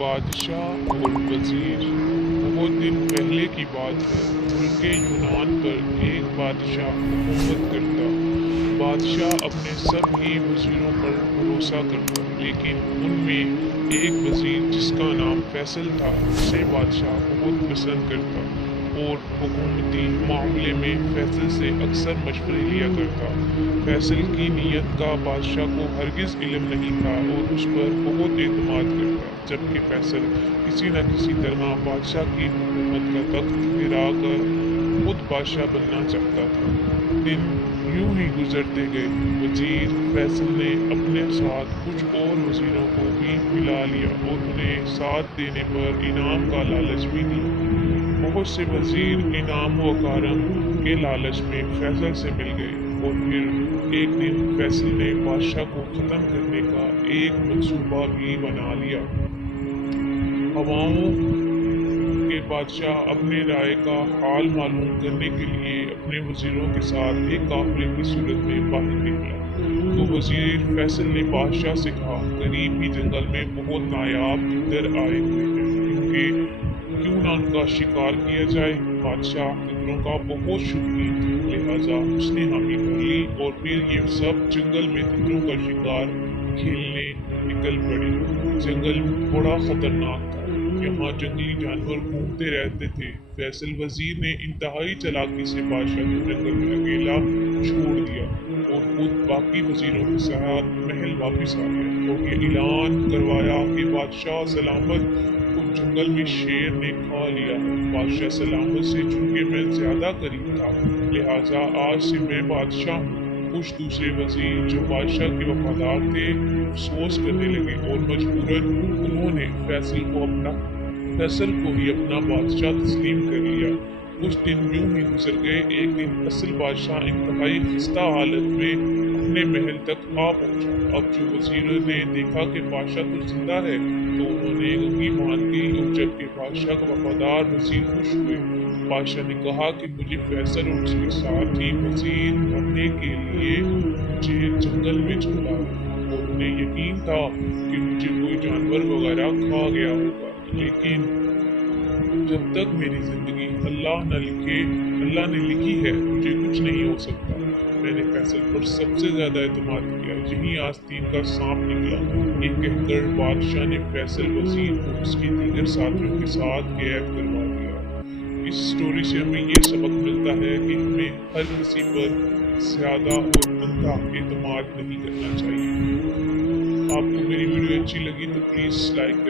بادشاہ اور وزیر۔ بہت دن پہلے کی بات ہے۔ ملک یونان پر ایک بادشاہ حکومت کرتا۔ بادشاہ اپنے سب ہی وزیروں پر بھروسہ کرتا، لیکن ان میں ایک وزیر جس کا نام فیصل تھا، اسے بادشاہ بہت پسند کرتا اور حکومتی معاملے میں فیصل سے اکثر مشورے لیا کرتا۔ فیصل کی نیت کا بادشاہ کو ہرگز علم نہیں تھا اور اس پر بہت اعتماد کرتا، جبکہ فیصل کسی نہ کسی طرح بادشاہ کی حکومت کا تخت گرا کر خود بادشاہ بننا چاہتا تھا۔ دن یوں ہی گزرتے گئے۔ وزیر فیصل نے اپنے ساتھ کچھ اور وزیروں کو بھی ملا لیا اور انہیں ساتھ دینے پر انعام کا لالچ بھی دیا۔ بہت سے وزیر انعام و کرم کے لالچ میں فیصل سے مل گئے اور پھر ایک دن فیصل نے بادشاہ کو ختم کرنے کا ایک منصوبہ بھی بنا لیا۔ ہواؤں کے بادشاہ اپنے رائے کا حال معلوم کرنے کے لیے اپنے وزیروں کے ساتھ ایک قافلے کی صورت میں باہر نکلا تو وزیر فیصل نے بادشاہ سے کہا، قریب ہی جنگل میں بہت نایاب گدڑ آئے ہوئے ہیں، کیوں نہ ان کا شکار کیا جائے۔ بادشاہ گدڑوں کا بہت شوقین تھا، لہٰذا اس نے حامی بھر لی اور پھر یہ سب جنگل میں گدڑوں کا شکار کھیلنے نکل پڑے۔ جنگل بڑا خطرناک تھا، یہاں جنگلی جانور گھومتے رہتے تھے۔ فیصل وزیر نے انتہائی چالاکی سے بادشاہ کو جنگل میں اکیلا چھوڑ دیا اور خود باقی وزیروں کے ساتھ محل واپس آ گیا اور یہ اعلان کروایا کہ بادشاہ سلامت کو جنگل میں شیر نے کھا لیا ہے۔ بادشاہ سلامت سے چونکہ میں زیادہ قریب تھا، لہٰذا آج سے میں بادشاہ ہوں۔ کچھ دوسرے وزیر جو بادشاہ کے وفادار تھے افسوس کرنے لگے اور مجبوراً انہوں نے فیصل کو ہی اپنا بادشاہ تسلیم کر لیا۔ کچھ دن یوں ہی گزر گئے۔ ایک دن اصل بادشاہ انتہائی خستہ حالت میں اپنے محل تک آ پہنچا۔ اب جو وزیروں نے دیکھا کہ بادشاہ تو زندہ ہے تو انہوں نے انگی مان لی اور جبکہ بادشاہ کا وفادار وزیر خوش ہوئے۔ بادشاہ نے کہا کہ مجھے فیصل اور اس کے ساتھی وزیر بننے کے لیے مجھے جنگل میں چھوڑا ہے اور انہیں یقین تھا کہ مجھے کوئی جانور وغیرہ کھا گیا ہوگا، لیکن جب تک میری زندگی اللہ نے لکھی ہے مجھے کچھ نہیں ہو سکتا۔ میں نے فیصل پر سب سے زیادہ اعتماد کیا، یہی آستین کا سانپ نکلا۔ یہ کہہ کر بادشاہ نے فیصل وزیر کو اس کے دیگر ساتھیوں کے ساتھ قید کروا دیا۔ اس سٹوری سے ہمیں یہ سبق ملتا ہے کہ ہمیں ہر کسی پر زیادہ اور اندھا اعتماد نہیں کرنا چاہیے۔ آپ کو میری ویڈیو اچھی لگی تو پلیز لائک کریں۔